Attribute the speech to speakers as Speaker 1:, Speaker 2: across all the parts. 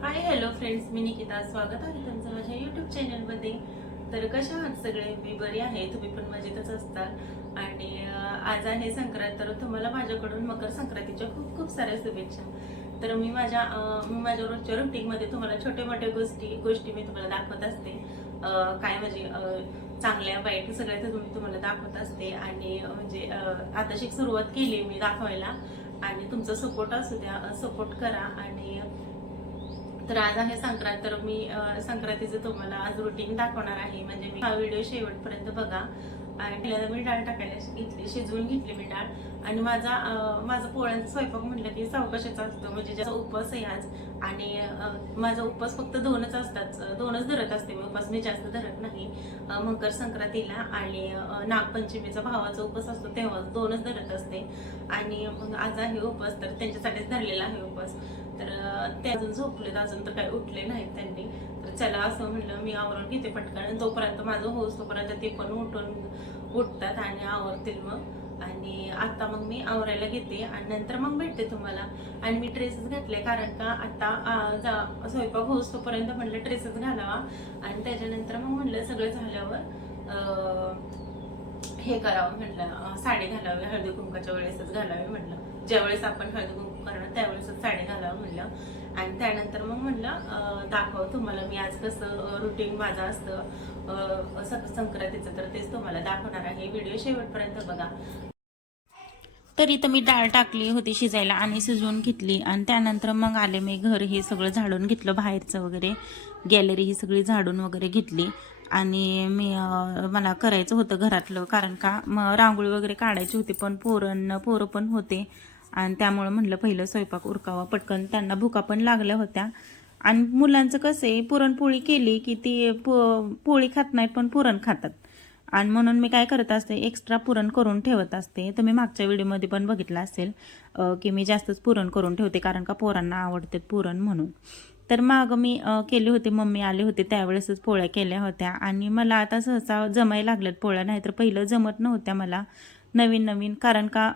Speaker 1: हाय hello friends मी निकिता. स्वागत आहे तुमचं माझ्या युट्यूब चॅनलमध्ये तर कशा आहात सगळे? मी बरी आहे. तुम्ही पण मजेतच असता आणि आज आहे संक्रांत तर तुम्हाला माझ्याकडून मकर संक्रांतीच्या खूप खूप साऱ्या शुभेच्छा. तर मी माझ्या मी माझ्या रोजच्या रुटीनमध्ये तुम्हाला छोटे मोठे गोष्टी गोष्टी मी तुम्हाला दाखवत असते. काय म्हणजे चांगल्या वाईट सगळ्या ते मी तुम्हाला दाखवत असते. आणि म्हणजे आताशी सुरुवात केली मी दाखवायला. आणि तुमचा सपोर्ट असू द्या सपोर्ट करा. आणि तर आज आहे संक्रांत तर मी संक्रांतीचं तुम्हाला आज रुटीन दाखवणार आहे. म्हणजे मी हा व्हिडिओ शेवटपर्यंत बघा. आणि पहिल्यांदा मी डाळ टाकायला घेतली शिजवून घेतली मी डाळ. आणि माझा माझा पोळ्यांचा स्वयंपाक म्हटलं की सावकाशाचा असतो. म्हणजे ज्याचा उपवास आहे आज आणि माझा उपवास फक्त दोनच असतात. दोनच धरत असते मी. उपवास मी जास्त धरत नाही. मकर संक्रांतीला आणि नागपंचमीचा भावाचा उपवास असतो तेव्हा दोनच धरत असते. आणि मग आज आहे उपवास तर त्यांच्यासाठीच धरलेला आहे उपवास. तर ते अजून झोपलेत अजून तर काही उठले नाहीत त्यांनी. तर चला असं म्हणलं मी आवरून घेते पटकन. आणि तोपर्यंत माझं होस तोपर्यंत ते पण उठून उठतात आणि आवरतील मग. आणि आता मग मी आवरायला घेते आणि नंतर मग भेटते तुम्हाला. आणि मी ड्रेसेस घातले कारण का आता जा स्वयंपाक होस तोपर्यंत म्हटलं ड्रेसेस घालावा. आणि त्याच्यानंतर मग म्हटलं सगळं झाल्यावर हे करावं म्हटलं साडी घालावी हळदी कुंकाच्या वेळेसच घालावी म्हटलं ज्यावेळेस आपण हळदी कुंकू करणार त्यावेळेसच साडी घालावं म्हणलं. आणि त्यानंतर मग म्हणलं दाखव तुम्हाला मी आज कसं रुटीन माझं असतं. संक्रांतीचं तर तेच तुम्हाला दाखवणार आहे. व्हिडिओ शेवटपर्यंत बघा.
Speaker 2: तर इथं मी डाळ टाकली होती शिजायला आणि शिजवून घेतली. आणि त्यानंतर मग आले मी घर हे सगळं झाडून घेतलं बाहेरचं वगैरे. गॅलरी ही सगळी झाडून वगैरे घेतली. आणि मी मला करायचं होतं घरातलं. कारण का मग रांगोळी वगैरे काढायची होती पण पोरण पोरं पण होते. आणि त्यामुळं म्हटलं पहिलं स्वयंपाक उरकावा. पटकन त्यांना भुका पण लागल्या होत्या. आणि मुलांचं कसं आहे पुरणपोळी केली की ती पो पोळी खात नाहीत पण पुरण खातात. आणि म्हणून मी काय करत असते एक्स्ट्रा पुरण करून ठेवत असते. तुम्ही मागच्या व्हिडिओमध्ये पण बघितलं असेल की मी जास्तच पुरण करून ठेवते कारण का पोरांना आवडते पुरण म्हणून. तर मग मी केले केली होती मम्मी आले होते त्यावेळेसच पोळ्या केल्या होत्या. आणि मला आता सहसा जमायला लागल्यात पोळ्या नाहीतर पहिलं जमत नव्हत्या मला. नवीन नवीन. कारण का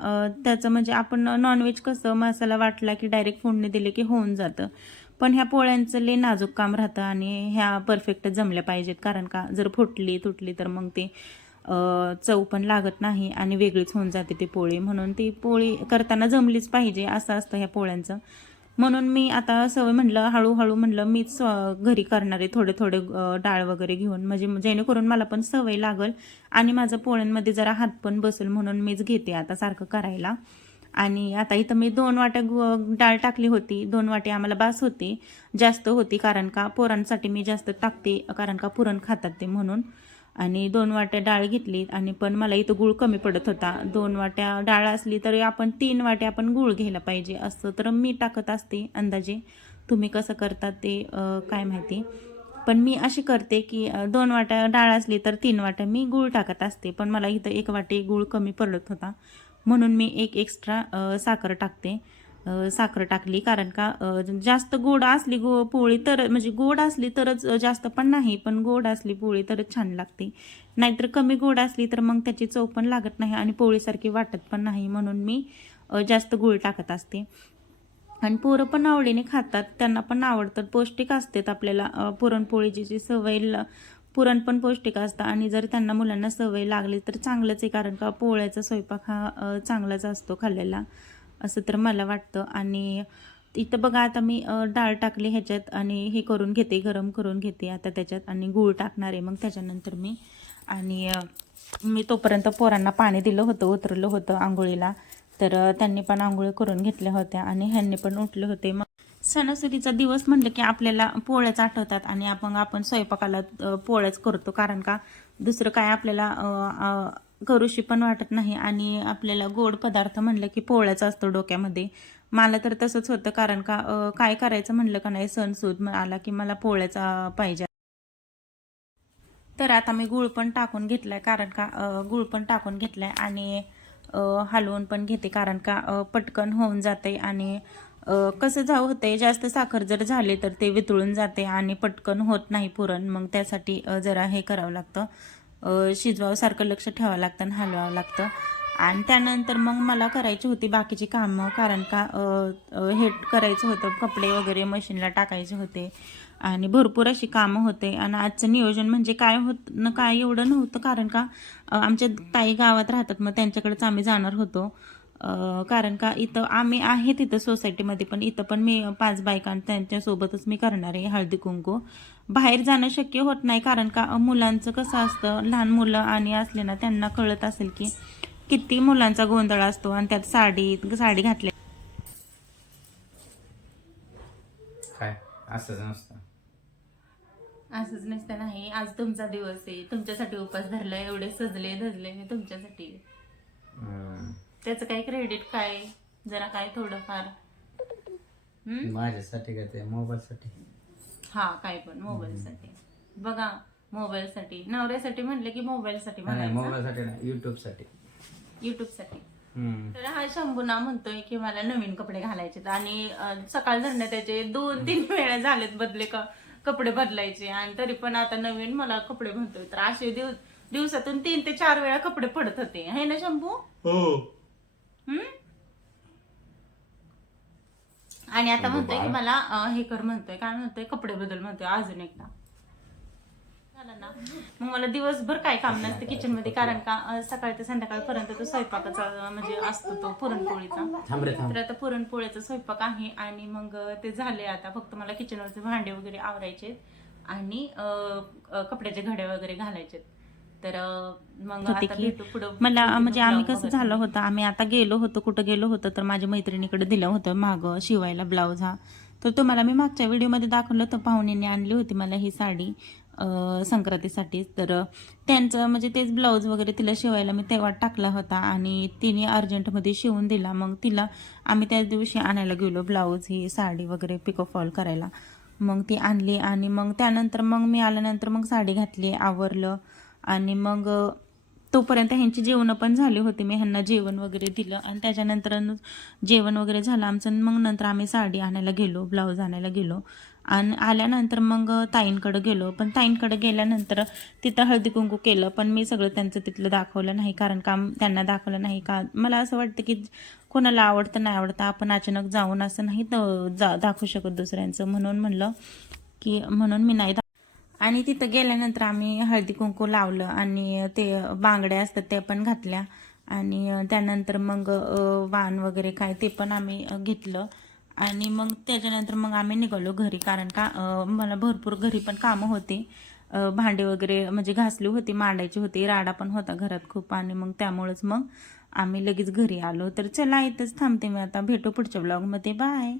Speaker 2: त्याचं म्हणजे आपण नॉनव्हेज कसं मसाला वाटला की डायरेक्ट फोडणी दिले की होऊन जातं. पण ह्या पोळ्यांचं लय नाजूक काम राहतं आणि ह्या परफेक्ट जमल्या पाहिजेत. कारण का जर फुटली तुटली तर मग ते चव पण लागत नाही आणि वेगळीच होऊन जाते ती पोळी. म्हणून ती पोळी करताना जमलीच पाहिजे असं असतं ह्या पोळ्यांचं. म्हणून मी आता सवय म्हटलं हळूहळू म्हटलं मीच घरी करणारे थोडे थोडे डाळ वगैरे घेऊन. म्हणजे जेणेकरून मला पण सवय लागल आणि माझं पोळ्यांमध्ये जरा हात पण बसेल म्हणून मीच घेते आता सारखं करायला. आणि आता इथं मी दोन वाट्या डाळ टाकली होती. दोन वाटे आम्हाला बास होती. जास्त होती कारण का पोरांसाठी मी जास्त टाकते कारण का पुरण खातात ते म्हणून. आणि दोन वाट्या डाळ घेतली आणि पण मला इथं गुळ कमी पडत होता. दोन वाट्या डाळ असली तरी आपण तीन वाट्या आपण गुळ घ्यायला पाहिजे असं तर मी टाकत असते अंदाजे. तुम्ही कसं करतात ते काय माहिती. पण मी अशी करते की दोन वाट्या डाळ असली तर तीन वाट्या मी गूळ टाकत असते पण मला इथं एक वाटी गूळ कमी पडत होता. म्हणून मी एक एक्स्ट्रा साखर टाकते. साखर टाकली. कारण का जास्त गोड असली गो पोळी तर म्हणजे गोड असली तरच जास्त पण नाही पण गोड असली पोळी तरच छान लागते. नाहीतर कमी गोड असली तर मग त्याची चव पण लागत नाही आणि पोळीसारखी वाटत पण नाही म्हणून मी जास्त गुळ टाकत असते. आणि पोरं पण आवडीने खातात. त्यांना पण आवडतात. पौष्टिक असतात आपल्याला पुरणपोळीची जी सवय ल- पुरण पण पौष्टिक असतं. आणि जर त्यांना मुलांना सवय लागली तर चांगलंच आहे. कारण का पोळ्याचा स्वयंपाक हा चांगलाच असतो खाल्लेला. असं तर मला वाटतं. आणि इथं बघा आता मी डाळ टाकली ह्याच्यात आणि हे करून घेते गरम करून घेते आता त्याच्यात आणि गूळ टाकणार आहे मग त्याच्यानंतर मी. आणि मी तोपर्यंत पोरांना पाणी दिलं होतं उतरलं होतं आंघोळीला. तर त्यांनी पण आंघोळी करून घेतल्या होत्या आणि ह्यांनी पण उठले होते. मग सणासुदीचा दिवस म्हटलं की आपल्याला पोळ्याच आठवतात आणि आपण आपण स्वयंपाकाला पोळ्याच करतो. कारण का? दुसरं काय आपल्याला करूशी पण वाटत नाही आणि आपल्याला गोड पदार्थ म्हणलं की पोळ्याच असतो डोक्यामध्ये. मला तर तसंच होतं कारण का काय करायचं म्हणलं का नाही सणसूद आला की मला पोळ्याचा पाहिजे. तर आता मी गुळ पण टाकून घेतलाय कारण का गुळ पण टाकून घेतलाय आणि हलवून पण घेते कारण का पटकन होऊन जाते आणि कसं जाऊ होते जास्त साखर जर झाले तर ते वितळून जाते आणि पटकन होत नाही पुरण. मग त्यासाठी जरा हे करावं लागतं. शिजवावसारखं लक्ष ठेवावं लागतं आणि हलवावं लागतं. आणि त्यानंतर मग मला करायची होती बाकीची कामं कारण का हे करायचं होतं कपडे वगैरे मशीनला टाकायचे होते. आणि भरपूर अशी कामं होते. आणि आजचं नियोजन म्हणजे काय होत न काय एवढं नव्हतं कारण का आमच्या ताई गावात राहतात मग त्यांच्याकडेच आम्ही जाणार होतो. कारण का इथं आम्ही आहे तिथं सोसायटीमध्ये पण इथं पण मी पाच बायका आणि त्यांच्यासोबतच मी करणार आहे हळदी कुंकू. बाहेर जाणं शक्य होत नाही कारण का मुलांचं कसं असतं लहान मुलं आणि असले ना त्यांना कळत असेल की किती मुलांचा गोंधळ असतो आणि त्यात साडी साडी घातली.
Speaker 3: काय? असंच नसतं.
Speaker 1: असंच नसतं नाही. आज तुमचा दिवस आहे. तुमच्यासाठी उपास धरलाय एवढे सजले धजले मी तुमच्यासाठी. त्याचं काय क्रेडिट काय? जरा काय थोडंफार. हम्म?
Speaker 3: माझ्यासाठी काय ते? मोबाईलसाठी.
Speaker 1: हा काय पण मोबाईलसाठी. बघा मोबाईलसाठी. नवऱ्यासाठी म्हणलं की मोबाईलसाठी
Speaker 3: नाही
Speaker 1: म्हणायचं.
Speaker 3: मोबाईलसाठी नाही युट्यूबसाठी
Speaker 1: युट्यूबसाठी
Speaker 3: हम्म.
Speaker 1: तर हा शंभूना म्हणतोय की मला नवीन कपडे घालायचे आणि अं, सकाळ धरणं त्याचे दोन तीन वेळा झालेत बदले क- कपडे बदलायचे. आणि तरी पण आता नवीन मला कपडे म्हणतोय. तर असे दिवस दिवसातून तीन ते चार वेळा कपडे पडत होते. है ना शंभू? हम्म? आणि आता म्हणतोय की मला हे कर म्हणतोय. काय म्हणतोय? कपडे बदल म्हणतोय अजून एकदा. झालं ना? मग मला दिवसभर काय काम नसतं किचनमध्ये कारण का सकाळ ते संध्याकाळपर्यंत तो स्वयंपाकाचा म्हणजे असतो तो पुरणपोळीचा. तर आता पुरणपोळीचा स्वयंपाक आहे आणि मग ते झाले आता फक्त मला किचनवरचे भांडे वगैरे आवरायचे आणि कपड्याचे घड्या वगैरे घालायचे तर मग
Speaker 2: होते
Speaker 1: आता
Speaker 2: की
Speaker 1: भेटू पुढं
Speaker 2: मला म्हणजे आम्ही कसं
Speaker 1: बघत
Speaker 2: झालं. होतं आम्ही आता गेलो होतो कुठं गेलो होतो तर माझ्या मैत्रिणीकडे दिलं होतं मागं शिवायला ब्लाऊज हा. तर तुम्हाला मी मागच्या व्हिडिओमध्ये दाखवलं होतं पाहुण्यांनी आणली होती मला ही साडी अं, संक्रांतीसाठी. तर त्यांचं म्हणजे तेच ब्लाऊज वगैरे तिला शिवायला मी तेव्हा टाकला होता आणि तिने अर्जंटमध्ये शिवून दिला. मग तिला आम्ही त्याच दिवशी आणायला गेलो ब्लाऊज ही साडी वगैरे पिको फॉल करायला. मग ती आणली आणि मग त्यानंतर मग मी आल्यानंतर मग साडी घातली आवरलं. आणि मग तोपर्यंत ह्यांची जेवणं पण झाली होती. मी ह्यांना जेवण वगैरे दिलं आणि त्याच्यानंतर जेवण वगैरे झालं आमचं. मग नंतर आम्ही साडी आणायला गेलो ब्लाऊज आणायला गेलो. आणि आल्यानंतर मग ताईंकडं गेलो. पण ताईंकडे गेल्यानंतर तिथं हळदी कुंकू केलं. पण मी सगळं त्यांचं तिथलं दाखवलं नाही. कारण काम त्यांना दाखवलं नाही का? मला असं वाटतं की कोणाला आवडतं नाही आवडतं आपण अचानक जाऊन असं नाही जा दाखवू शकत दुसऱ्यांचं. म्हणून म्हणलं की म्हणून मी नाही आणि तिथं गेल्यानंतर आम्ही हळदी कुंकू लावलं आणि ते बांगड्या असतात त्या पण घातल्या. आणि त्यानंतर मग वाण वगैरे काय ते पण आम्ही घेतलं. आणि मग त्याच्यानंतर मग आम्ही निघालो घरी कारण का मला भरपूर घरी पण कामं होती. भांडे वगैरे म्हणजे घासली होती मांडायची होती राडा पण होता घरात खूप आणि मग त्यामुळेच मग आम्ही लगेच घरी आलो. तर चला इथंच थांबते मी आता. भेटू पुढच्या ब्लॉगमध्ये बाय